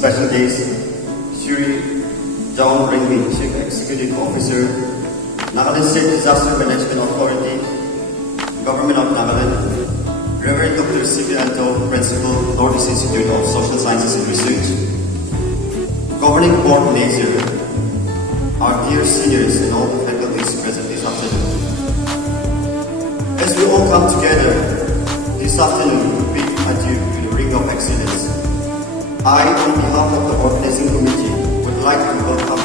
special guest, Sri John Ringwin, Chief Executive Officer, Nagaland State Disaster Management Authority, Government of Nagaland, Reverend Dr. Sibianto, Principal, Northeast Institute of Social Sciences and Research, Governing Board Neissr, our dear seniors and all the faculties present this afternoon. As we all come together this afternoon to bid adieu to the Ring of Excellence, I, on behalf of the organizing committee, would like to welcome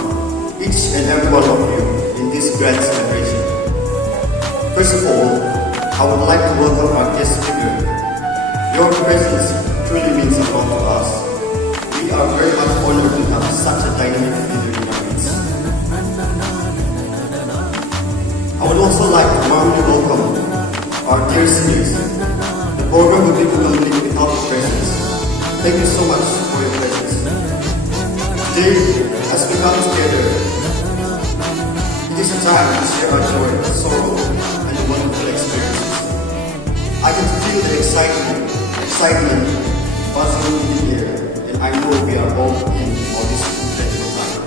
each and every one of you in this grand celebration. First of all, I would like to welcome our guest speaker. Your presence truly means a lot to us. We are very much honored to have such a dynamic leader in our midst. I would also like to warmly welcome our dear seniors. The program would be complete without your presence. Thank you so much for your presence. Today, as we come together, it is a time to share our joy, sorrow, and wonderful experiences. I can feel the excitement buzzing in the air, and I know we are all in for this incredible time.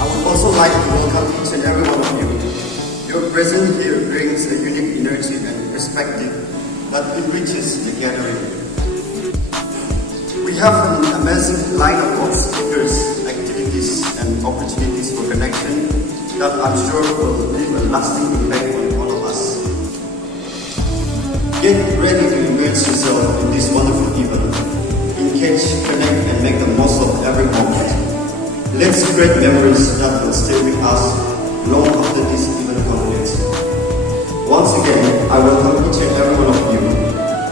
I would also like to welcome each and every one of you. Your presence here brings a unique energy and perspective that enriches the gathering. We have an amazing lineup of speakers, activities, and opportunities for connection that I'm sure will leave a lasting impact on all of us. Get ready to immerse yourself in this wonderful event. Engage, connect, and make the most of every moment. Let's create memories that will stay with us long after this event concludes. Once again, I welcome each and every one of you.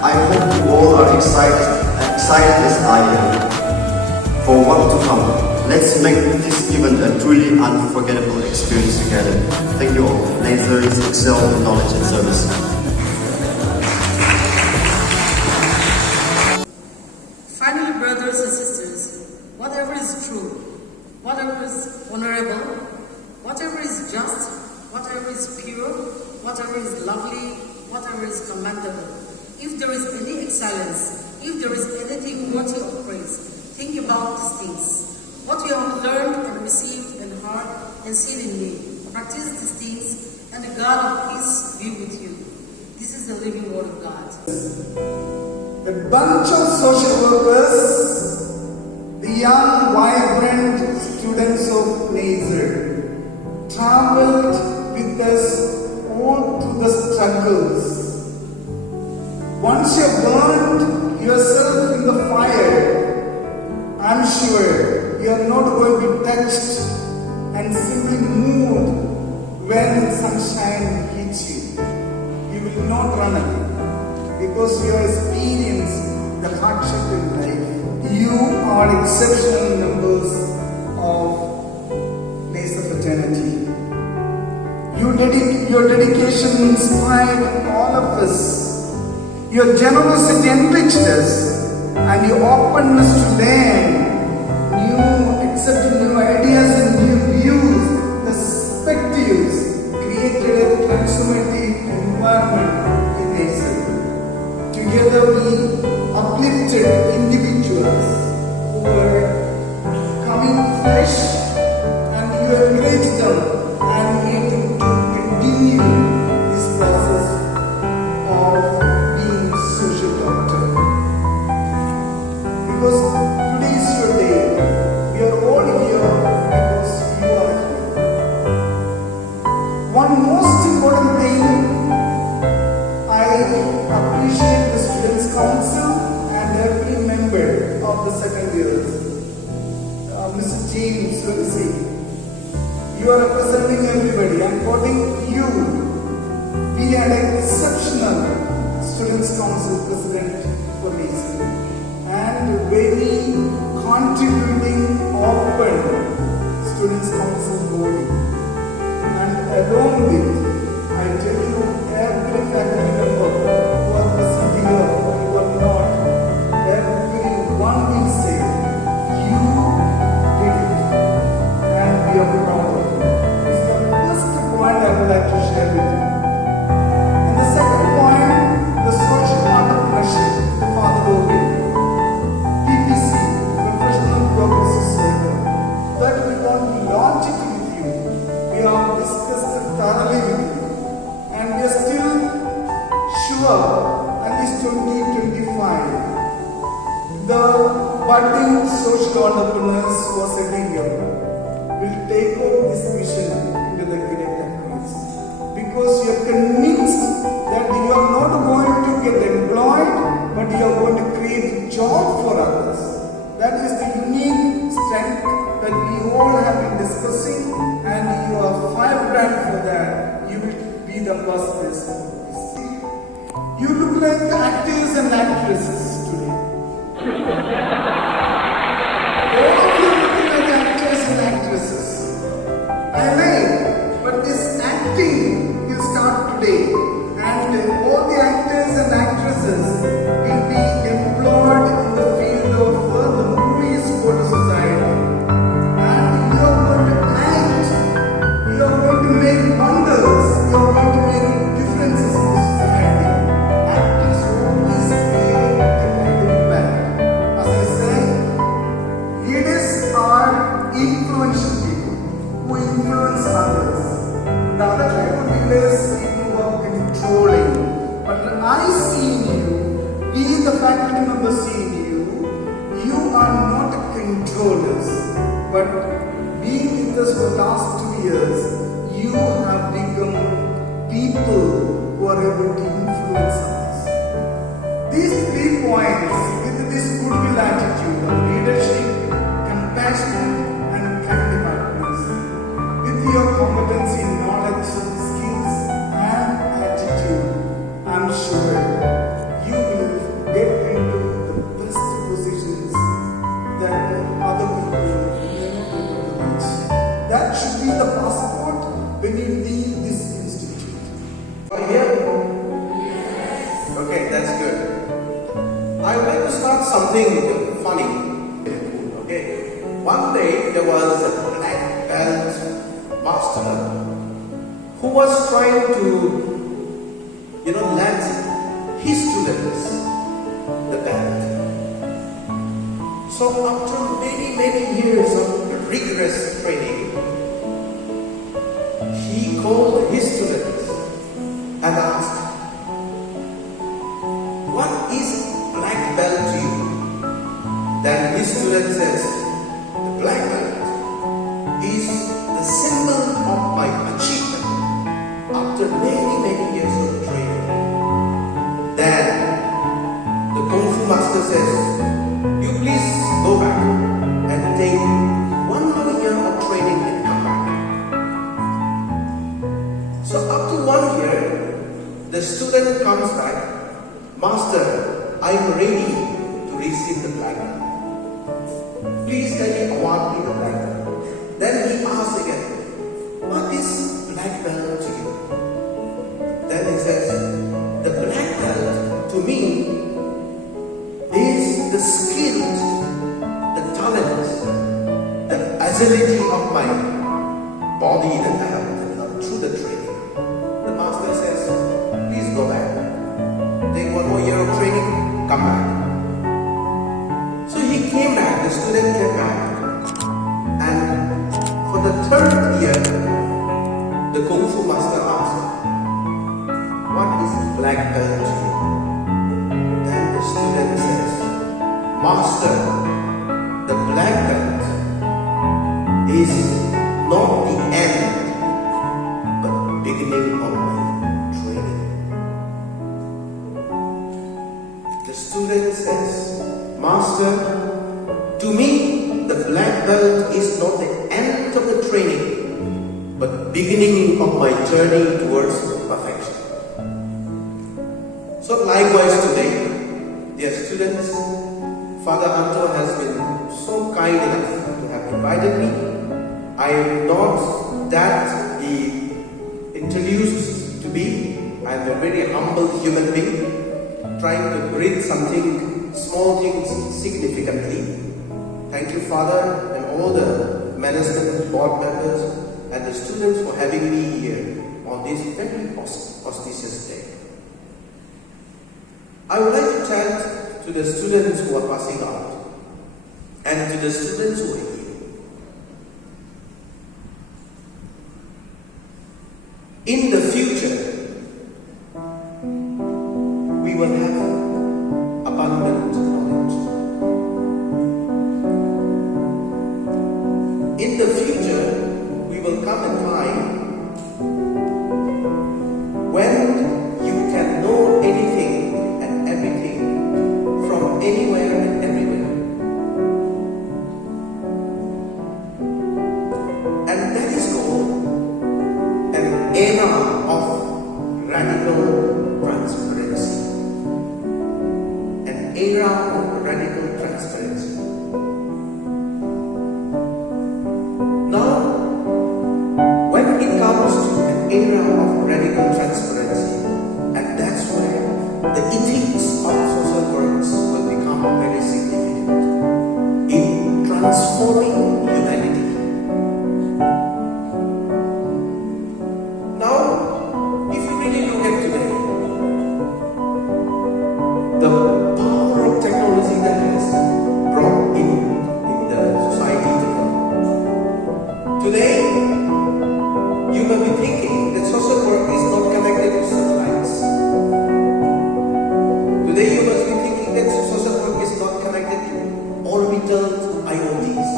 I hope you all are excited as I am for what to come. Let's make this event a truly unforgettable experience together. Thank you all. Neissr is excel in knowledge and service. Finally, brothers and sisters, whatever is true, whatever is honorable, whatever is just, whatever is pure, whatever is lovely, whatever is commendable, if there is any excellence, if there is anything worthy of praise, think about these things. What you have learned and received and heard and seen in me, practice these things, and the God of peace be with you. This is the living word of God. A bunch of social workers, the young, vibrant students of Neissr, traveled with us all through the struggles. Once you burned yourself in the fire, I'm sure you are not going to be touched and simply moved when sunshine hits you. You will not run away because you have experienced the hardship in life. You are exceptional members of Neissr fraternity. Your dedication inspired all of us. Your generosity enriched us, and your openness to learn, accepting new ideas and new views, perspectives, created a transformative environment in Neissr. Together we uplifted individuals who were coming fresh, and you encouraged them and made them to continue this process of being social doctor. Because today is your day. We are all here because you are here. One most important thing, I appreciate the Students' Council and every member of the second years. Mr. James Wilsey, you are representing everybody. I'm quoting you. We had an exceptional Students' Council president for Neissr and very contributing, open Students' Council body. And along with, I tell you, every faculty member who are present here, who are not, everyone will say, you did it, and we are proud of you. It's the first point I would like to share with you. And the second point, the social entrepreneurship, the Father Logan, PPC, budding social entrepreneurs who are setting up will take off this vision into the great countries. Because you are convinced that you are not going to get employed, but you are going to create job for others. That is the unique strength that we all have been discussing, and you are vibrant for that. You will be the first person. You look like actors and actresses today. All of you looking like actors and actresses. I may, but this acting will start today, and all the actors and actresses will be employed in the field of the movies for the society. And you are going to act, you are going to make wonders, you are going to make differences in the society. Actors always play an impact. As I say, leaders are influential people who influence others. The other type of leaders, people who are controlling. But I see in you, we the faculty members see in you, you are not controllers. But being with us for the last 2 years, you have become people who are able to influence others. These 3 points, with this goodwill attitude of leadership, compassion, and kind heartedness, with your competency in knowledge, skills, and attitude, I'm sure you will get into the best positions that other people may not be able to reach. That should be the passport when you leave this institute. Are you here? Okay, that's good. I would like to start something funny. Okay. One day there was a black belt master who was trying to, let his students the belt. So after many years of rigorous training, he called his students and asked, "What is black belt to you?" Then his student says, "The black belt is the symbol of my achievement after many years of training." Then the Kung Fu master says, "You please go back and take 1 more year of training and come back." So after 1 year, the student comes back, "Master, I am ready to receive the black belt. Please can you award me the black belt?" Then he asks again, "What is black belt to you?" Then he says, "The black belt to me is the skills, the talents, the agility of my body that I have developed through the training." The master says, "Please go back. Take 1 more year of training, come back." So he came back, the student came back. And for the 3rd year, the Kung Fu master asked, "What is black belt to you?" Then the student says, "Master, the black belt is not the end, but beginning of my training." The student says, "Master, to me, the black belt is not the end of the training, but beginning of my journey towards perfection." So likewise today, dear students, Father Anto has been so kind enough to have invited me. I am not that he introduced to be. I am a very humble human being, trying to bring something, small things significantly. Thank you, Father, and all the management, board members, and the students for having me here on this very auspicious day. I would like to tell to the students who are passing out and to the students who are here. In the future, we will have abundant knowledge. transforming humanity. Now, if you really look at today, the power of technology that has brought in the society today, you may be thinking that social work is not connected to satellites. Today you must be thinking that social work is not connected to orbital IoTs.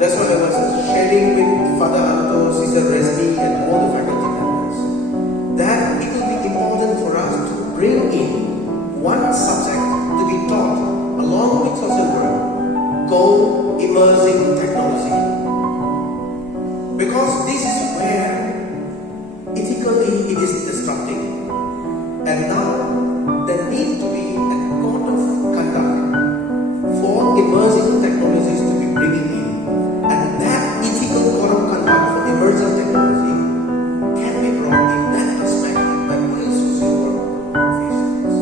That's what I was sharing with Father Anto, Sister Resmi, and all the faculty members. That it will be important for us to bring in one subject to be taught along with social work called emerging technology. Because this is where ethically it is disrupting. And now there need to be a code of conduct for emerging technologies to be bringing in. And that ethical code of conduct for emerging technology can be brought in that perspective by real social work professionals.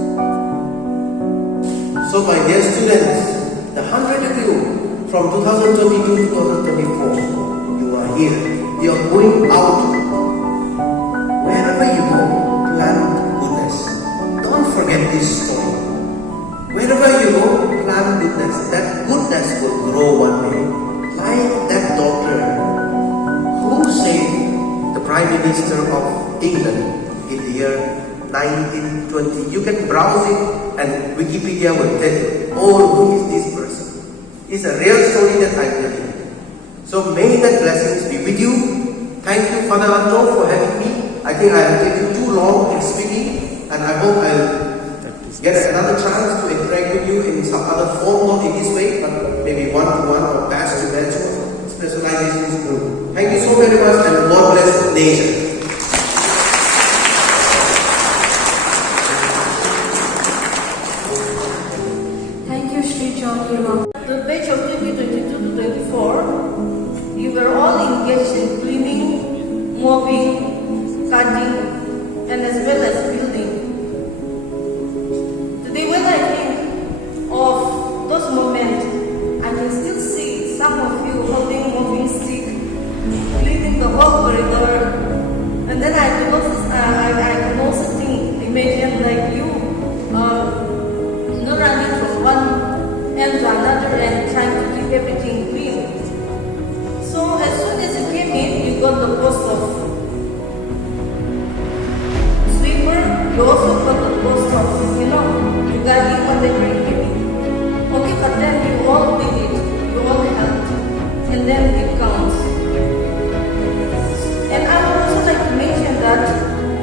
So my dear students, the 100 of you from 2022 to 2024, here, you are going out. Wherever you go, plant goodness. Don't forget this story. Wherever you go, plant goodness. That goodness will grow one day. Like that daughter who saved the Prime Minister of England in the year 1920. You can browse it and Wikipedia will tell you, oh, who is this person? It's a real story that I'm telling you. So may that blessings be with you. Thank you, Father Anto, for having me. I think I have taken too long in speaking, and I hope I'll get another chance to interact with you in some other form, not in this way, but maybe one-to-one or batch-to-batch or specializations group. Thank you so very much, and God bless Neissr. Thank you, Sri John. The batch of 2022 to 24, you were all engaged in cleaning, mopping, cutting, and as well as building. Today when I think of those moments, I can still see some of you holding mopping stick, cleaning the whole corridor, and then I can also imagine like you, running from one end to another and trying to keep everything clean. So as soon as you came in, you got the post of sweeper. You also got the post of, regarding whatever you came in. Okay, but then you all did it. You all helped. And then it counts. And I would also like to mention that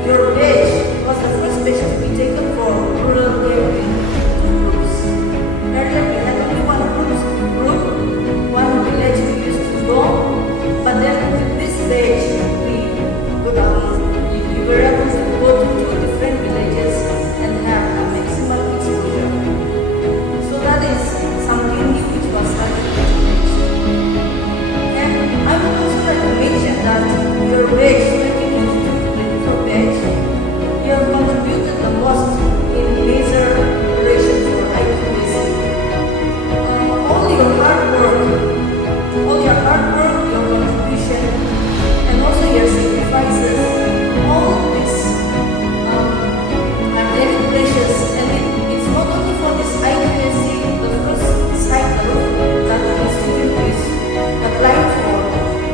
your batch was the first batch to be taken for rural caring. Earlier we had only one group, one village we used to go, but then with this batch we were able to go to 2 different villages and have a maximum exposure. So that is something new which was started with the batch. And I would also like to mention that your batch, 2022-24 batch, you have contributed the most in Neissr preparation for IQAC. All your hard work, your contribution, and also your sacrifices, all this are very precious. And it's not only for this IQAC, the first cycle that the institute is applying for,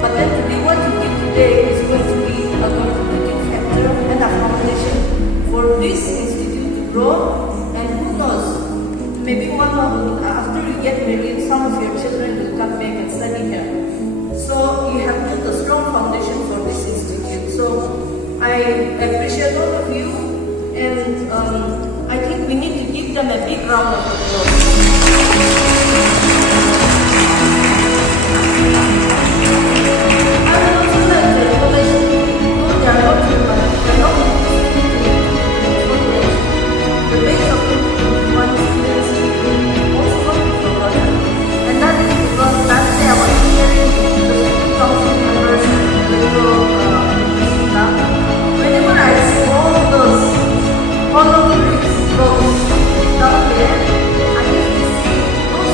but then today what you give today is going to be a contributing factor and a foundation for this institute to grow. And who knows, maybe after you get married, some of your children will come back and study here. So you have built a strong foundation for this institute. So I appreciate all of you, and I think we need to give them a big round of applause. I would also like to acknowledge, they are not here, but they are not the base of one students also not be forgotten. And that is because last day I was hearing the student council members and the electoral staff. Whenever I see all of the bricks down there, I get to see those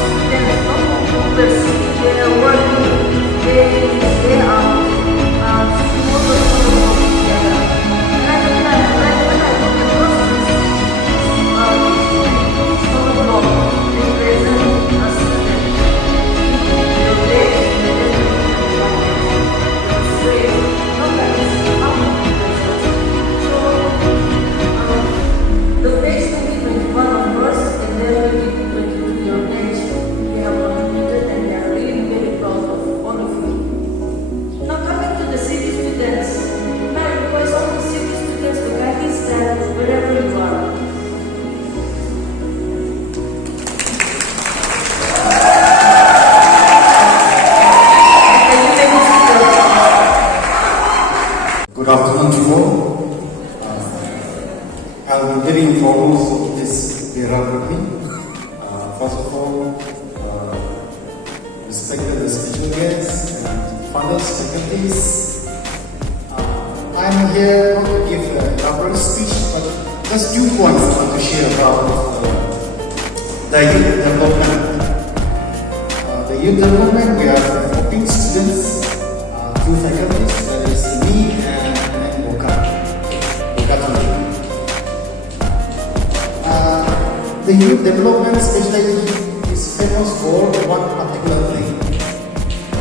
respected special guests and fathers, faculties. I'm here not to give a elaborate speech, but just 2 points I want to share about the youth development. The youth development, we are 14 students, 2 faculties, that is me and Boka. The youth development specialization is famous for one particular thing,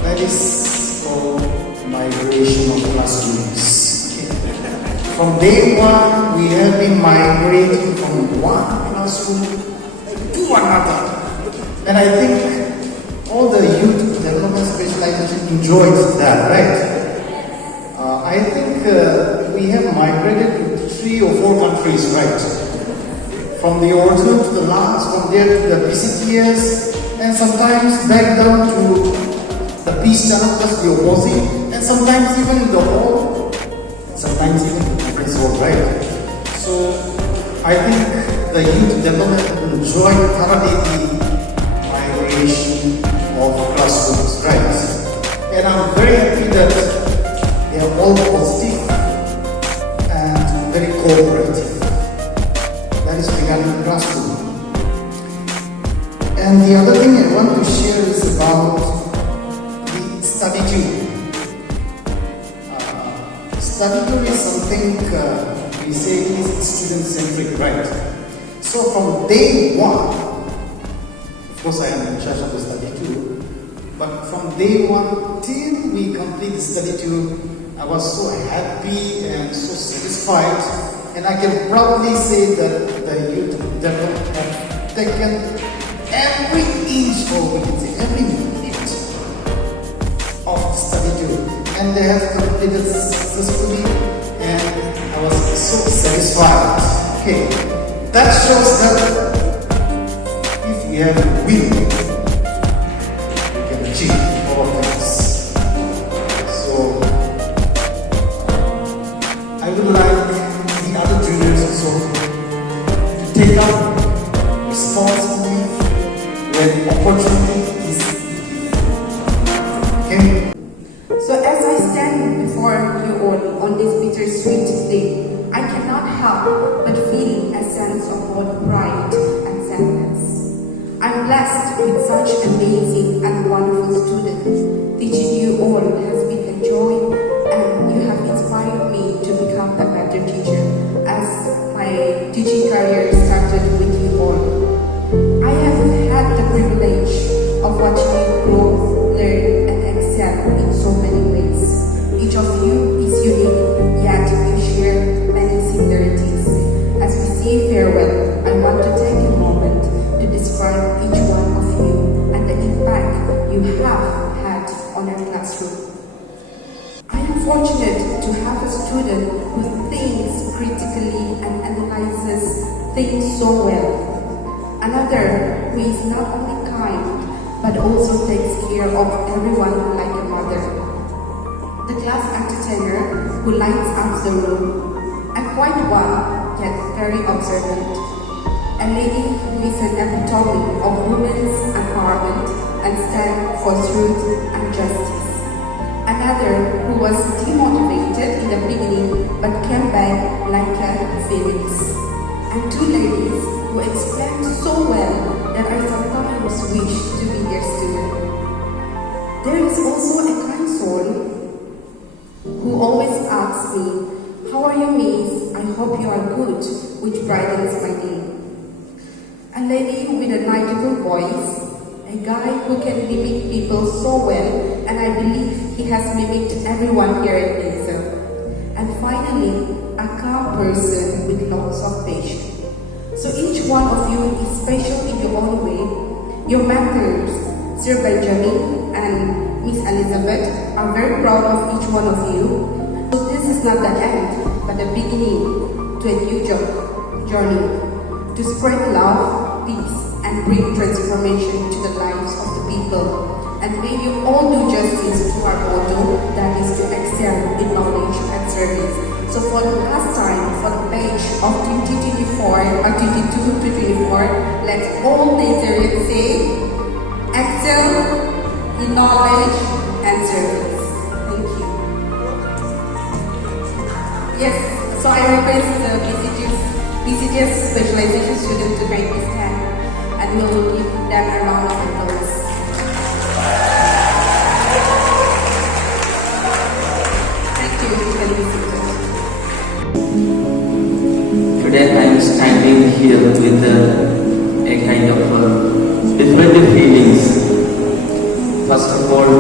that is called migration of classrooms. From day one, we have been migrating from one classroom to another. And I think all the youth development specialization enjoys that, right? I think we have migrated to 3 or 4 countries, right? From the original to the last, from there to the recent years, and sometimes back down to the peace channel plus the opposite, and sometimes even the whole, sometimes even the different world, right? So I think the youth development enjoy thoroughly the migration of classrooms, right? And I'm very happy that they are all positive and very cooperative. That is regarding the classroom. And the other thing I want to share is about the study tour. Study tour is something we say is student-centric, right? So from day one, of course I am in charge of the study tour, but from day one till we complete the study tour, I was so happy and so satisfied. And I can proudly say that the youth development have taken every inch, or we can say every minute of the study tour. And they have completed successfully, and I was so satisfied. Okay, that shows that if we have a will, we can achieve all of things. So, I would like other juniors also to take up responsibility when opportunity is given. So as I stand before you all on this bittersweet day, I cannot help but feel a sense of both pride and sadness. I'm blessed with such amazing and wonderful students. Teaching you all has been a joy, and you have inspired me to become a better teacher as my teaching career started with you all. I have had the privilege of watching you grow, learn, and excel in so many ways. Each of you is unique, yet you share many similarities. As we say farewell, I want to take a moment to describe each one of you and the impact you have had on our classroom. I am fortunate to have a student who thinks critically and analyzes things so well. Another who is not only kind but also takes care of everyone like a mother. The class entertainer who lights up the room, and quite one yet very observant. A lady who is an epitome of women's empowerment and stand for truth and justice. Another who was demotivated in the beginning but came back like a phoenix. And 2 ladies who explained so well that I sometimes wish to be their student. There is also a kind soul who always asks me, "How are you, miss? I hope you are good," which brightens my day. A lady with a knightable voice, a guy who can mimic people so well, and I believe he has mimicked everyone here at Neissr. And finally, a calm person with lots of patience. So each one of you is special in your own way. Your mentors, Sir Benjamin and Miss Elizabeth, are very proud of each one of you. So this is not the end, but the beginning to a new journey to spread love, peace, and bring transformation to the lives of the people. And may you all do justice to our motto, that is to excel in knowledge and service. So for the last time, for the page of 2024 or 22 to 24, let's all Neissrians say, excel in knowledge. I request the PCTS specialization student to kindly stand and we will give them a round of applause. Thank you, fellow visitors. Today I am standing here with a kind of different feelings. First of all,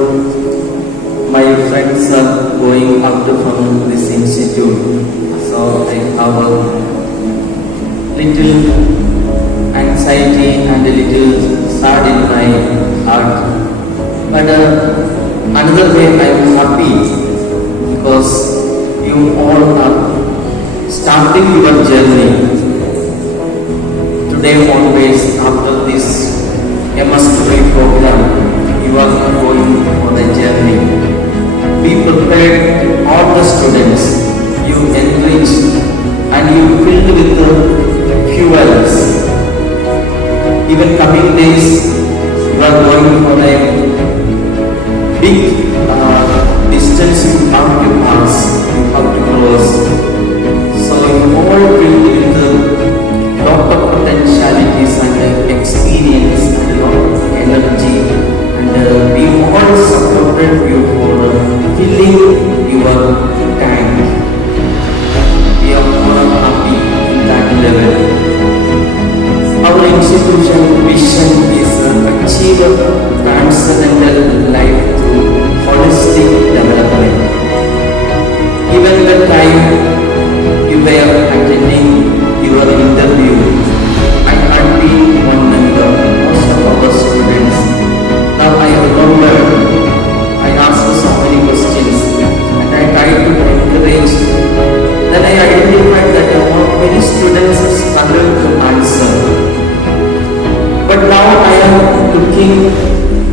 my friends are going out from this institute, so I have a little anxiety and a little sad in my heart. But another way I am happy because you all are starting your journey. Today always after this MS2 program, you are going on a journey. Be prepared, all the students, you enriched and you filled with the fuels. Even coming days, you are going for a big distance you have to pass, you have to cross. So you all filled with a lot of potentialities and experience and a lot of energy, and we all supported you for filling your tank. We are all happy in that level. Our institution vision is achieve transcendental life through holistic development. Even the time you were attending your interview, I had been one member, most of our students. Now I remember I asked so many questions and I tried to encourage. Then I identified that many students struggle to answer. But now I am looking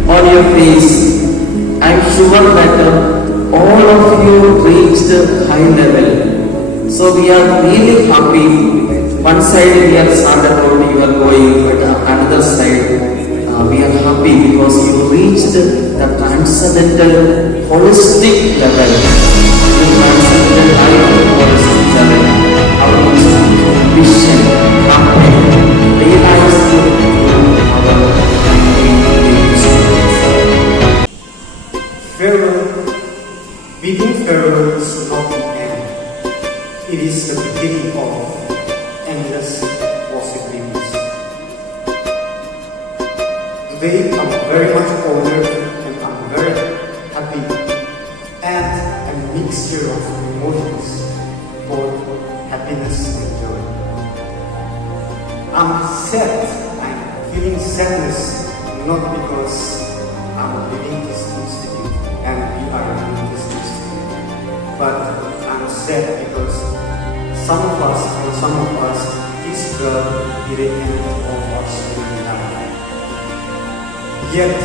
on your face. I am sure that all of you reached high level. So we are really happy. One side we are sad about you are going, but another side we are happy because you reached the transcendental holistic level. The transcendental life holistic level. Our vision, campaign, realized Farewell. Bidding farewell is not the end. It is the beginning of endless possibilities. Today I'm very much honored and I'm very happy and a mixture of emotions, both happiness and joy. I'm sad, I'm feeling sadness, not because I'm leaving this institute and we are leaving this institute, but I'm sad because some of us, this will be the end of our student life. Yet,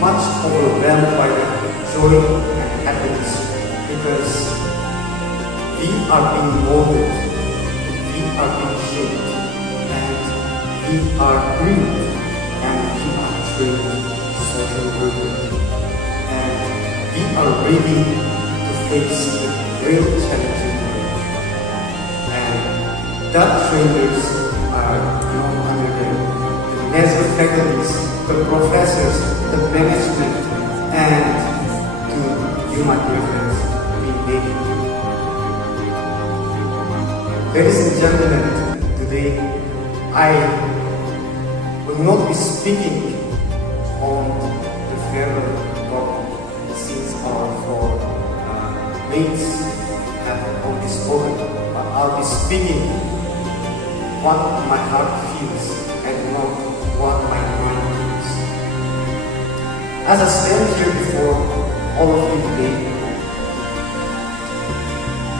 much overwhelmed by the joy and happiness because we are being molded, we are being shaped, and we are groomed, and we are trained social workers, and we are ready to face the real challenging world. And that trainers are none other than the Neissr faculties, the professors, the management, and to you, my dear friends, we made it. Ladies and gentlemen, today I will not be speaking on the farewell topic since our four mates have already spoken, but I'll be speaking what my heart feels and not what my mind feels. As I stand here before all of you today,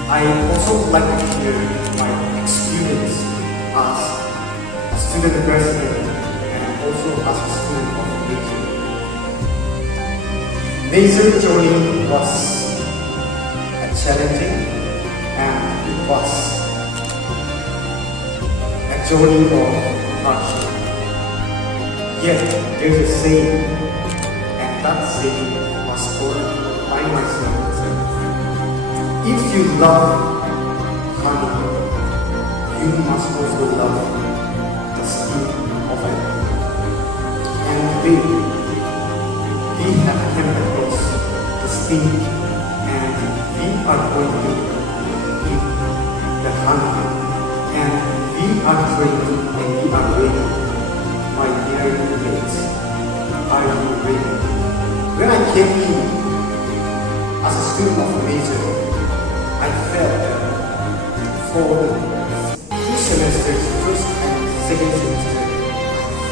I also would like to share my experience as a student president and also as a student of Neissr. Neissr journey was challenging and it was a journey of hardship. Yet there's a saying, and that saying was quoted by myself. If you love honey, you must also love the skin of it. And today, we have come across the skin and we are going to eat the honey. And we are ready and we are ready. My dear mates, are you ready? When I came here as a student of Neissr, I felt that for the 2 semesters, first and second semester, I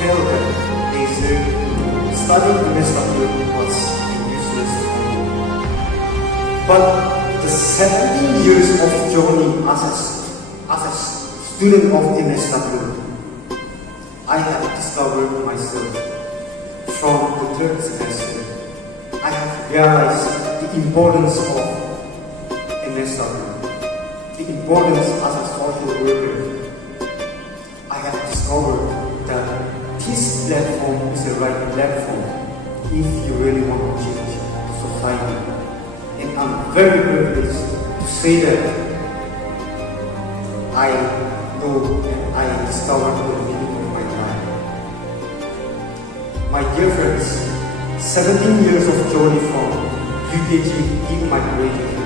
felt that Neissr, studying the rest of it was useless for me. But the 17 years of journey as a student of MSW, I have discovered myself from the 3rd semester. I have realized the importance of MSW, the importance as a social worker. I have discovered that this platform is the right platform if you really want to change society. And I'm very privileged to say that I know and I discovered the meaning of my life. My dear friends, 17 years of journey from UKG in my graduation,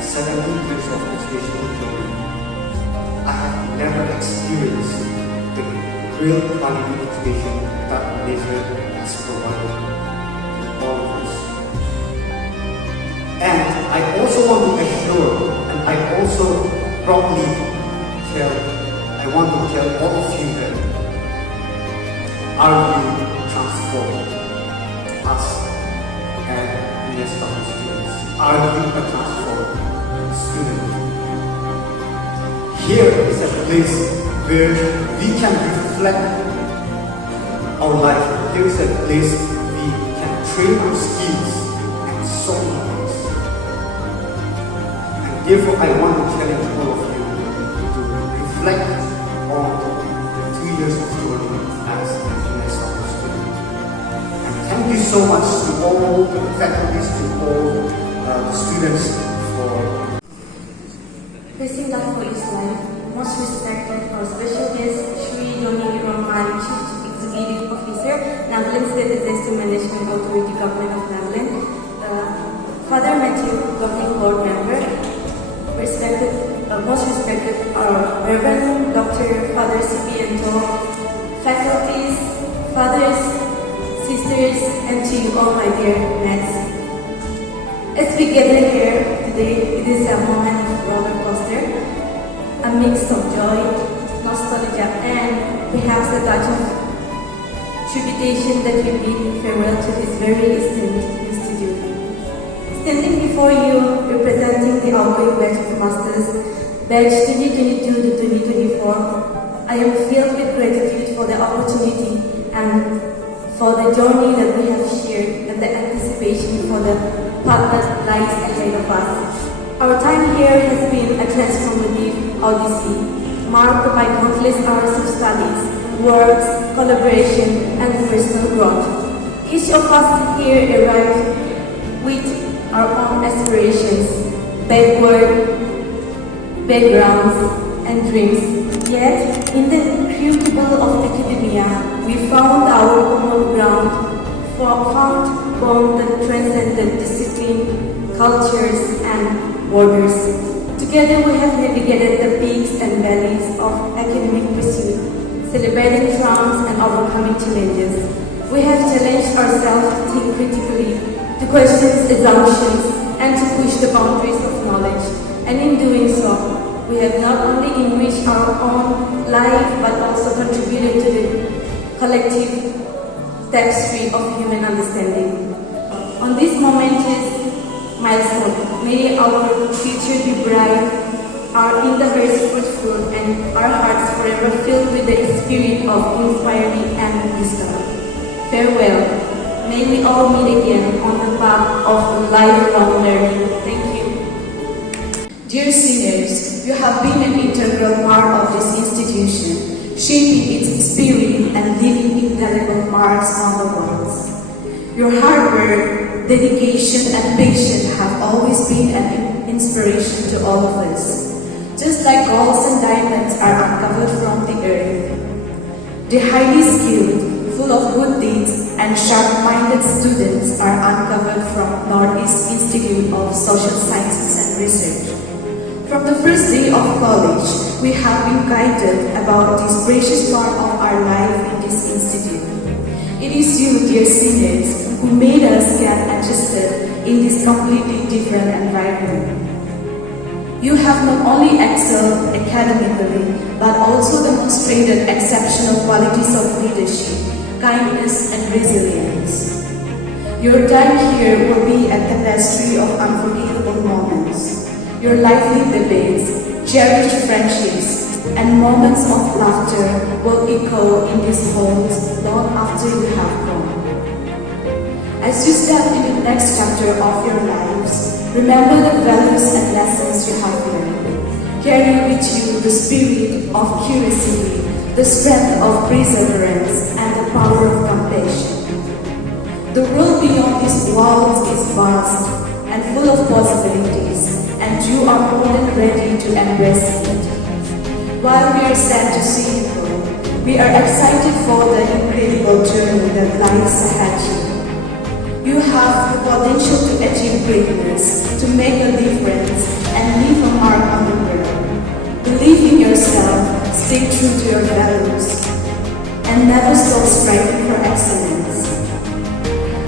17 years of educational journey. I have never experienced the real quality education that Neissr has provided to all of us. And I also want to assure, and I also proudly I want to tell all of you that are you transformed as MSW students? Are you a transformed student? Here is a place where we can reflect our life. Here is a place we can train our skills and so many things. And therefore I want to challenge all of you to reflect on the 2 years of journey as an MSW student. And thank you so much to all the faculties, to all the students for Praising God for His life, most respected our special guest, Shri Doni Rahman, Chief Executive Officer, Netherlands State Disaster Management Authority, Government of Netherlands, Father Matthew, Governing Board Member, most respected our Reverend Dr. Father C.P. Ento, faculties, fathers, sisters, and to you all my dear mates. As we gather here today, it is a moment of roller coaster, a mix of joy, nostalgia, and perhaps a touch of tribulation that we bid farewell to this very esteemed institute. Standing before you, representing the outgoing batch of masters, batch 2022 to 2024, I am filled with gratitude for the opportunity and for the journey that we have shared and the anticipation for the path that lies ahead of us. Our time here has been a transformative odyssey, marked by countless hours of studies, works, collaboration, and personal growth. Each of us here arrived with our own aspirations, backgrounds, and dreams. Yet, in the crucible of academia, we found our common ground, found bonds that transcended discipline, cultures, and borders. Together, we have navigated the peaks and valleys of academic pursuit, celebrating triumphs and overcoming challenges. We have challenged ourselves to think critically, to question assumptions, and to push the boundaries of knowledge. And in doing so, we have not only enriched our own life, but also contributed to the collective tapestry of human understanding. On this momentous milestone, may our future be bright, our endeavors fruitful, and our hearts forever filled with the spirit of inquiry and wisdom. Farewell. May we all meet again on the path of lifelong learning. Thank you. Dear seniors, you have been an integral part of this institution, shaping its spirit and leaving indelible marks on the walls. Your hard work, dedication, and patience have always been an inspiration to all of us. Just like golds and diamonds are uncovered from the earth, the highly skilled, full of good deeds, and sharp-minded students are uncovered from Northeast Institute of Social Sciences and Research. From the first day of college, we have been guided about this precious part of our life in this institute. It is you, dear seniors, who made us get adjusted in this completely different environment. You have not only excelled academically, but also demonstrated exceptional qualities of leadership, kindness, and resilience. Your time here will be a tapestry of unforgettable moments. Your lively debates, cherished friendships, and moments of laughter will echo in these halls long after you have gone. As you step into the next chapter of your lives, remember the values and lessons you have learned. Carry with you the spirit of curiosity, the strength of perseverance, and the power of compassion. The world beyond these walls is vast and full of possibilities, and you are more than ready to embrace it. While we are sad to see you go, we are excited for the incredible journey that lies ahead you. You have the potential to achieve greatness, to make a difference, and leave a mark on the world. Believe in yourself, stay true to your values, and never stop striving for excellence.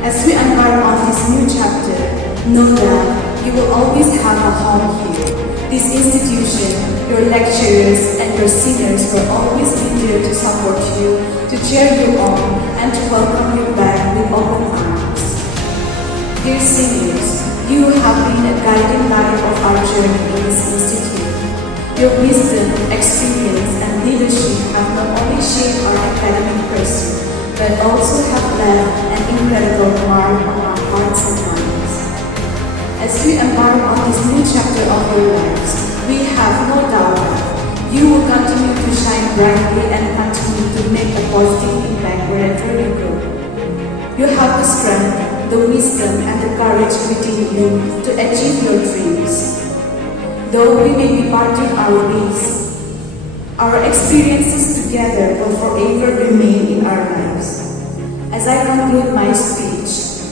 As we embark on this new chapter, know that you will always have a home here. This institution, your lecturers, and your seniors will always be there to support you, to cheer you on, and to welcome you back with open arms. Dear seniors, you have been a guiding light of our journey in this institute. Your wisdom, experience, and leadership have not only shaped our academic pursuit, but also have left an incredible mark on our hearts and minds. As we embark on this new chapter of your lives, we have no doubt that you will continue to shine brightly and continue to make a positive impact wherever you go. You have the strength, the wisdom, and the courage within you to achieve your dreams. Though we may be parting our ways, our experiences together will forever remain in our lives. As I conclude my speech,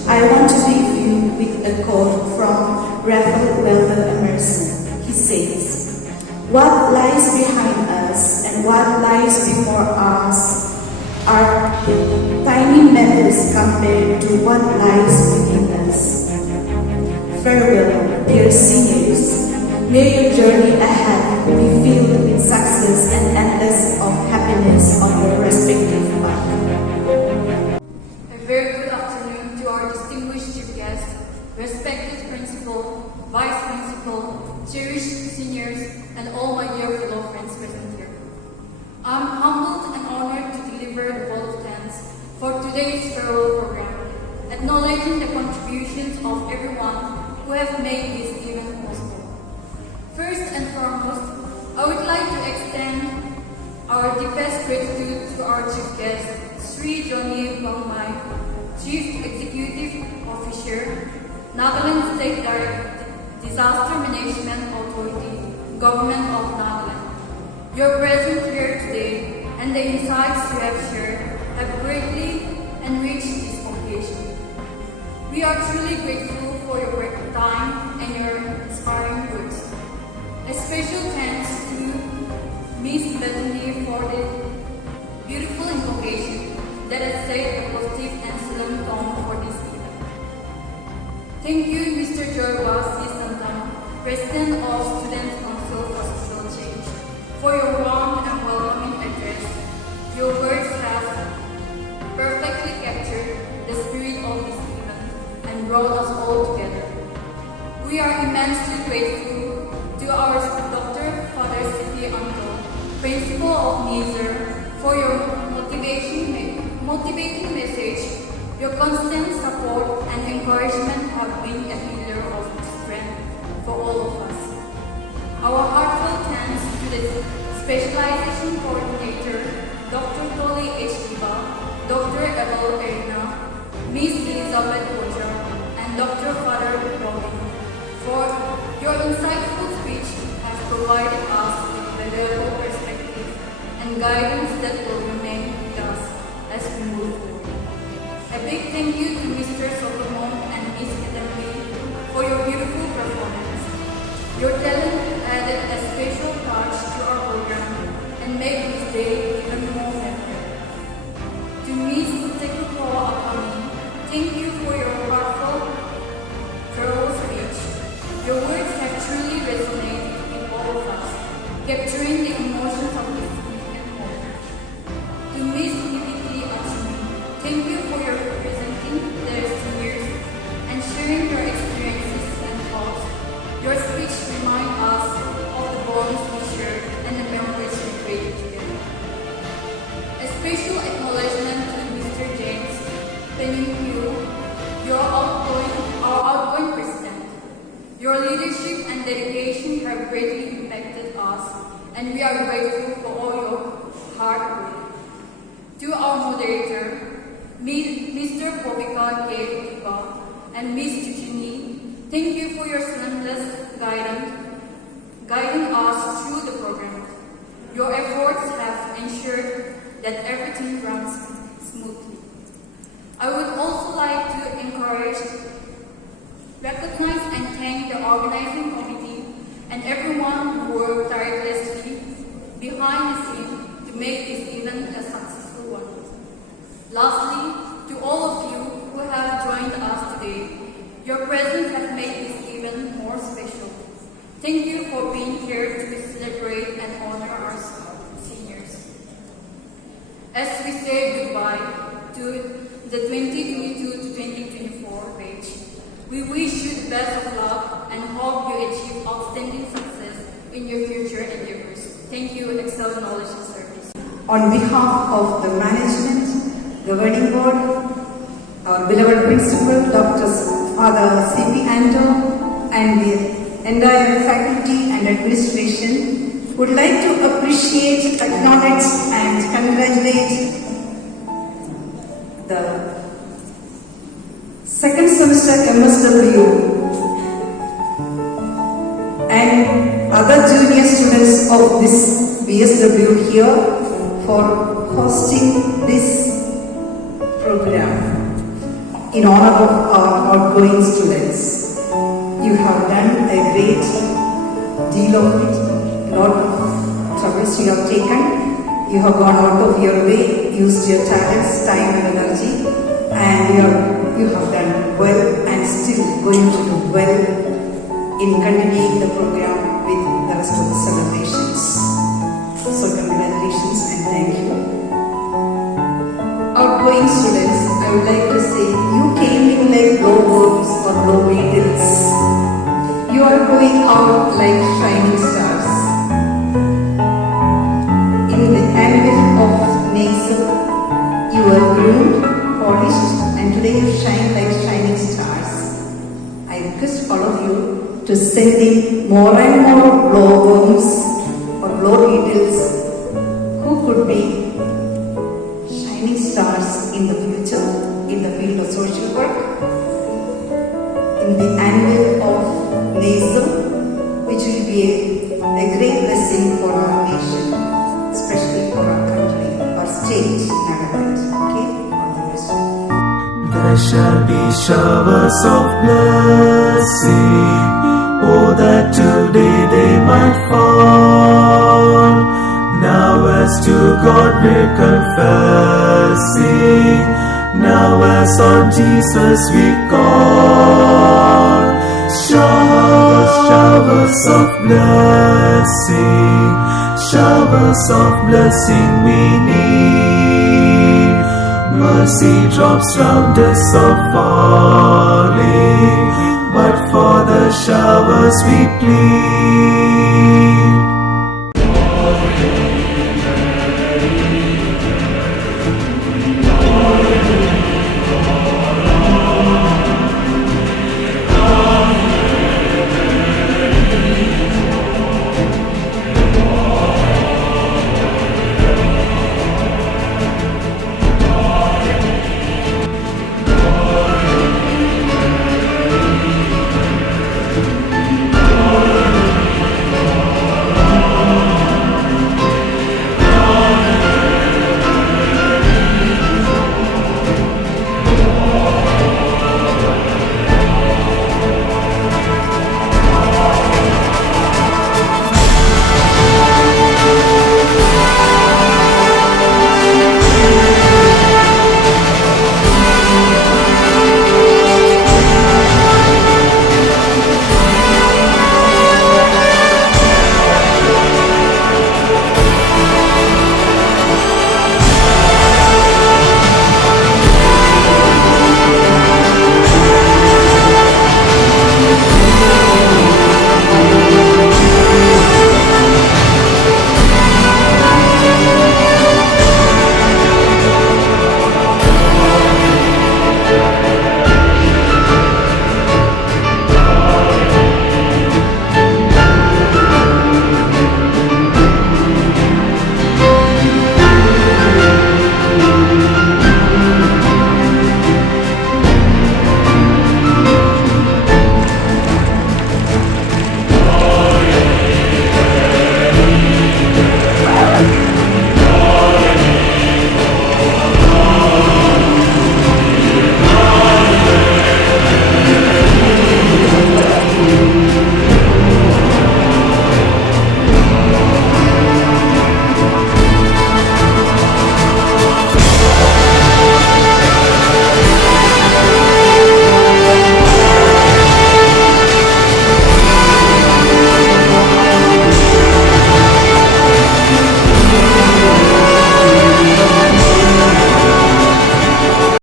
I want to leave you with a quote from Ralph Waldo Emerson. He says, "What lies behind us and what lies before us are tiny matters compared to what lies within us." Farewell, dear seniors. May your journey ahead be filled with success and endless of happiness on your respective path. A very good afternoon to our distinguished chief guests, respected principal, vice principal, cherished seniors, and all my dear fellow friends present here. I'm humbled and honored to deliver the vote of thanks for today's farewell program, acknowledging the contributions of everyone who have made this event possible. First and foremost, I would like to extend our deepest gratitude to our chief guest, Sri Johnny Bangmai, Chief Executive Officer, Nagaland State Disaster Management Authority, Government of Nagaland. Your presence here today and the insights you have shared have greatly enriched this occasion. We are truly grateful for your work time and your inspiring words. A special thanks to Miss Bethany for the beautiful invocation that has set a positive and solemn tone for this event. Thank you, Mr. Jorbasi Santang, President of Students' Council for Social Change, for your warm and welcoming address. Your words have perfectly captured the spirit of this event and brought us all together. We are immensely grateful to our Dr. Father Siti Anto, Principal of Neissr, for your motivating message. Your constant support and encouragement have been a pillar of strength for all of us. Our heartfelt thanks to the Specialization Coordinator, Dr. Toli H. Liba, Dr. Abel Erina, Ms. Elizabeth Boja, and Dr. A big thank you to Mr. Solomon and Miss Heatherly for your beautiful performance. Your talent added a special touch to our program and made this day even more memorable. To Miss Tekoko Akami, thank you for your heartfelt, thorough speech. Your words have truly resonated with all of us, capturing the emotions of this significant moment. To Miss Nibiti Achumi, thank you for your representing their seniors and sharing your experiences and thoughts. Your speech reminds us of the bonds we shared and the memories we created together. A special acknowledgement to Mr. James Peningyu, our outgoing president. Your leadership and dedication have greatly impacted us, and we are grateful for all your hard work. To our moderator, Mr. Bobika K. Utiba and Ms. Tujini, thank you for your seamless guiding us through the program. Your efforts have ensured that everything runs smoothly. I would also like to recognize and thank the organizing committee and everyone who worked tirelessly behind the scenes to make this event a successful one. Lastly, to all of you who have joined us today, your presence has made this event more special. Thank you for being here to celebrate and honor our seniors. As we say goodbye to the 2022 to 2024 batch, we wish you the best of luck and hope you achieve outstanding success in your future endeavors. Thank you, Excel Knowledge and Service. On behalf of the management, governing board, our beloved principal, Dr. Father C.P. Ando, and the entire faculty and administration, would like to appreciate, acknowledge, and congratulate the second semester MSW and other junior students of this BSW here for hosting this program in honor of our outgoing students. You have done a great deal of it, a lot of troubles you have taken. You have gone out of your way, used your talents, time and energy, and you have done well and still going to do well in continuing the program with the rest of the celebrations. So congratulations and thank you. Outgoing students, I would like to say, you came in like glowworms or glow beetles. You are going out like shining stars. In the anvil of Neissr, you were groomed, polished, and today you shine like shining stars. I request all of you to send in more and more glowworms or glow beetles who could be shining stars in the future in the field of social work, in the anvil of Neissr, which will be a great blessing for our nation, especially for our country, our state, Nagaland. Okay? All the best. There shall be showers of blessing, oh that today they might fall. Now as to God we're confessing, now as on Jesus we call. Showers of blessing, showers of blessing we need. Mercy drops round us are falling, but for the showers we plead.